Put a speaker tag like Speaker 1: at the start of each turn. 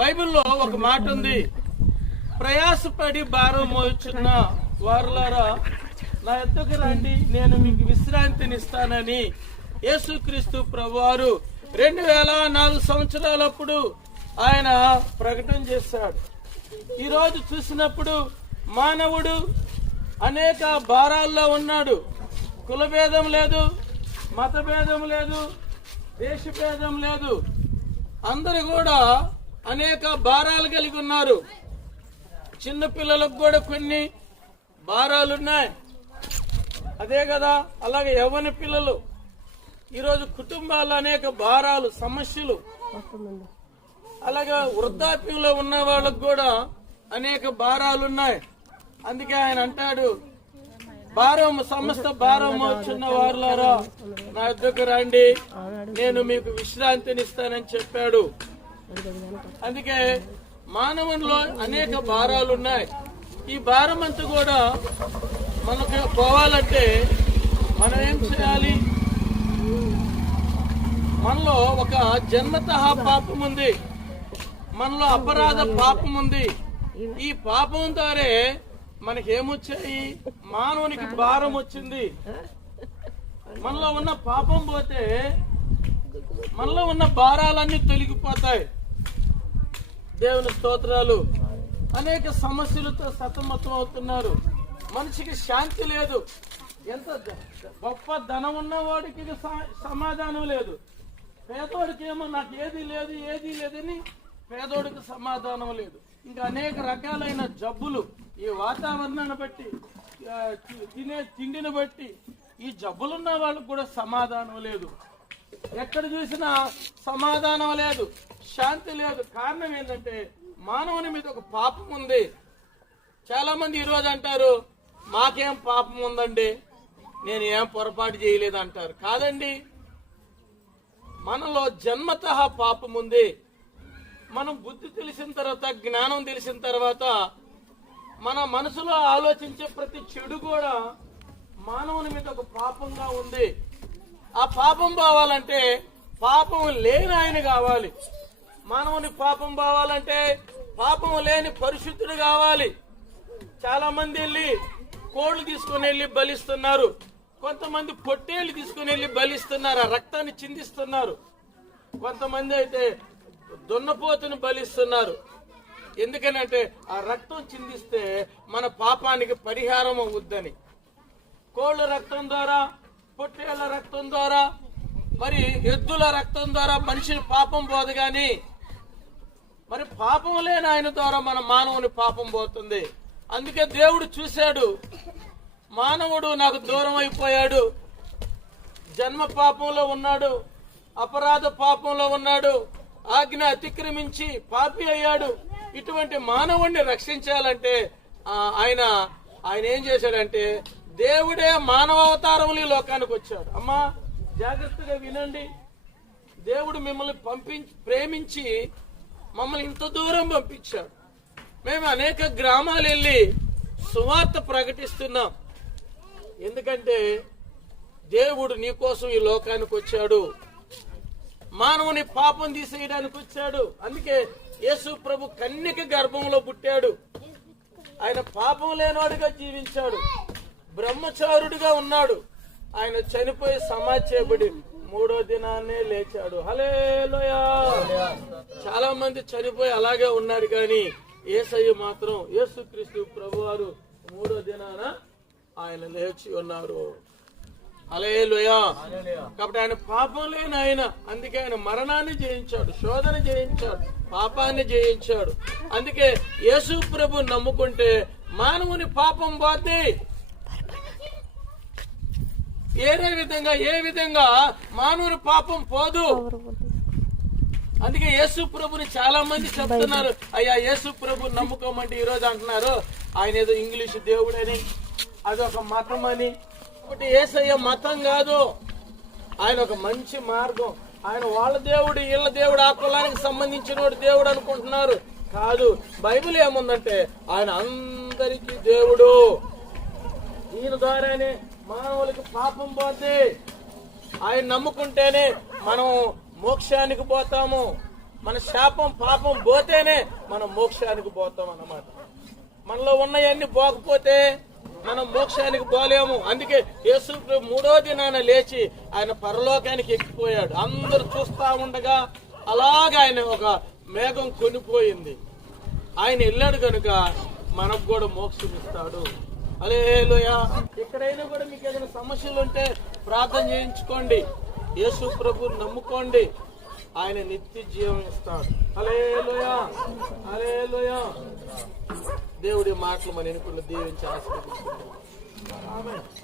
Speaker 1: బైబిల్లో ఒక మాట ఉంది. ప్రయాసపడి భారం మోచున్న వారులారా నా ఎద్దకు రండి నేను మీకు విశ్రాంతినిస్తానని యేసుక్రీస్తు ప్రభువారు రెండు వేల నాలుగు సంవత్సరాలప్పుడు ఆయన ప్రకటన చేశాడు. ఈరోజు చూసినప్పుడు మానవుడు అనేక భారాల్లో ఉన్నాడు. కులభేదం లేదు మతభేదం లేదు దేశభేదం లేదు. అందరు కూడా అనేక భారాలు కలిగి ఉన్నారు. చిన్న పిల్లలకు కూడా కొన్ని భారాలు ఉన్నాయి. అదే కదా అలాగే యవ్వన పిల్లలు. ఈరోజు కుటుంబాలు అనేక భారాలు సమస్యలు. అలాగే వృద్ధాప్యంలో ఉన్న వాళ్ళకు కూడా అనేక భారాలు ఉన్నాయి. అందుకే ఆయన అంటాడు భారం సమస్త భారం వచ్చిన వారులారా నా యుద్ధకు రండి. నేను మీకు విశ్రాంతినిస్తానని చెప్పాడు. అందుకే మానవునిలో అనేక భారాలు ఉన్నాయి ఈ భారం అంతా కూడా మనకు పోవాలంటే మనం ఏం చేయాలి? మనలో ఒక జన్మత పాపం ఉంది మనలో అపరాధ పాపం ఉంది ఈ పాపం ద్వారా మనకేమొచ్చాయి? మానవునికి భారం వచ్చింది మనలో ఉన్న పాపం పోతే మనలో ఉన్న భారాలన్నీ తొలగిపోతాయి. దేవుని స్తోత్రాలు. అనేక సమస్యలతో సతమతం అవుతున్నారు. మనిషికి శాంతి లేదు. ఎంత గొప్ప ధనం ఉన్నవాడికి స- సమాధానం లేదు. పేదోడికి ఏమో నాకు ఏది లేదు ఏది లేదని పేదోడికి సమాధానం లేదు. ఇంకా అనేక రకాలైన జబ్బులు ఈ వాతావరణాన్ని బట్టి తినే తిండిని బట్టి ఈ జబ్బులున్న వాళ్ళకి కూడా సమాధానం లేదు. ఎక్కడ చూసినా సమాధానం లేదు శాంతి లేదు. కారణం ఏంటంటే మానవుని మీద ఒక పాపం ఉంది. చాలా మంది ఈరోజు అంటారు మాకేం పాపం ఉందండి? నేను ఏం పొరపాటు చేయలేదు అంటారు కాదండి. మనలో జన్మత పాపం ఉంది. మనం బుద్ధి తెలిసిన తర్వాత జ్ఞానం తెలిసిన తర్వాత మన మనసులో ఆలోచించే ప్రతి చెడు కూడా మానవుని మీద ఒక పాపంగా ఉంది. ఆ పాపం పోవాలంటే పాపం లేని ఆయన కావాలి. మానవుని పాపం పోవాలంటే పాపం లేని పరిశుద్ధుడు కావాలి. చాలా మంది వెళ్ళి కోళ్ళు తీసుకుని వెళ్ళి బలిస్తున్నారు. కొంతమంది పొట్టేళ్ళు తీసుకుని వెళ్ళి బలిస్తున్నారు. ఆ రక్తాన్ని చిందిస్తున్నారు. కొంతమంది అయితే దున్నపోతుని బలిస్తున్నారు. ఎందుకనంటే ఆ రక్తం చిందిస్తే మన పాపానికి పరిహారం అవుద్దని. కోళ్ళ రక్తం ద్వారా పొట్టేళ్ళ రక్తం ద్వారా మరి ఎద్దుల రక్తం ద్వారా మనిషిని పాపం పోదు గాని మరి పాపం లేని ఆయన ద్వారా మన మానవుని పాపం పోతుంది. అందుకే దేవుడు చూశాడు మానవుడు నాకు దూరం అయిపోయాడు జన్మ పాపంలో ఉన్నాడు అపరాధ పాపంలో ఉన్నాడు ఆజ్ఞ అతిక్రమించి పాపి అయ్యాడు. ఇటువంటి మానవుణ్ణి రక్షించాలంటే ఆయన ఆయన ఏం చేశాడంటే దేవుడే మానవావతారములు ఈ లోకానికి వచ్చాడు. అమ్మా జాగ్రత్తగా వినండి. దేవుడు మిమ్మల్ని పంపించి ప్రేమించి మమ్మల్ని ఇంత దూరం పంపించాడు. మేము అనేక గ్రామాలు వెళ్ళి సువార్త ప్రకటిస్తున్నాం. ఎందుకంటే దేవుడు నీ కోసం ఈ లోకానికి వచ్చాడు. మానవుని పాపం తీసేయడానికి వచ్చాడు. అందుకే యేసు ప్రభు కన్యక గర్భంలో పుట్టాడు. ఆయన పాపం లేనివాడుగా జీవించాడు. బ్రహ్మచారుడిగా ఉన్నాడు. ఆయన చనిపోయి సమాధి చేయబడి మూడో దినాన్నే లేచాడు. హలే చాలా మంది చనిపోయి అలాగే ఉన్నారు కానీ ఏసయ్య మాత్రం యేసుక్రీస్తు ప్రభువారు మూడో దినాన ఆయన లేచి ఉన్నారు. అలే కాబట్టి ఆయన పాపం లేని ఆయన. అందుకే ఆయన మరణాన్ని జయించాడు శోధన జయించాడు పాపాన్ని జయించాడు. అందుకే యేసు ప్రభు నమ్ముకుంటే మానవుని పాపం పోతే ఏదే విధంగా ఏ విధంగా? మానవుని పాపం పోదు. అందుకే యేసు ప్రభుని చాలా మంది చెప్తున్నారు. అయ్యా యేసు ప్రభు నమ్ముకోమంటే ఈ రోజు అంటున్నారు. ఆయన ఏదో ఇంగ్లీష్ దేవుడని అదొక మతం అని. ఒకటి ఏసయ్య మతం కాదు. ఆయన ఒక మంచి మార్గం. ఆయన వాళ్ళ దేవుడు వీళ్ళ దేవుడు ఆ కులానికి సంబంధించిన వాడు దేవుడు అనుకుంటున్నారు. కాదు బైబిల్ ఏముందంటే ఆయన అందరికీ దేవుడు. ఈయన ద్వారానే మానవులకు పాపం పోతే ఆయన నమ్ముకుంటేనే మనం మోక్షానికి పోతాము. మన శాపం పాపం పోతేనే మనం మోక్షానికి పోతాం అన్నమాట. మనలో ఉన్నవన్నీ పోకపోతే మనం మోక్షానికి పోలేము. అందుకే యేసు మూడో దినాన లేచి ఆయన పరలోకానికి ఎక్కిపోయాడు. అందరూ చూస్తా ఉండగా అలాగే ఆయన ఒక మేఘం కొనిపోయింది. ఆయన వెళ్ళాడు కనుక మనకు కూడా మోక్షం ఇస్తాడు. అలే ఎక్కడైనా కూడా మీకు ఏదైనా సమస్యలు ఉంటే ప్రార్థన చేయించుకోండి. యేసు ప్రభు నమ్ముకోండి. ఆయన నిత్య జీవం ఇస్తాడు. అలే అలే దేవుడి మాటలు మన ఎన్నుకున్న దీవించి ఆశీర్వదించుకుంటాం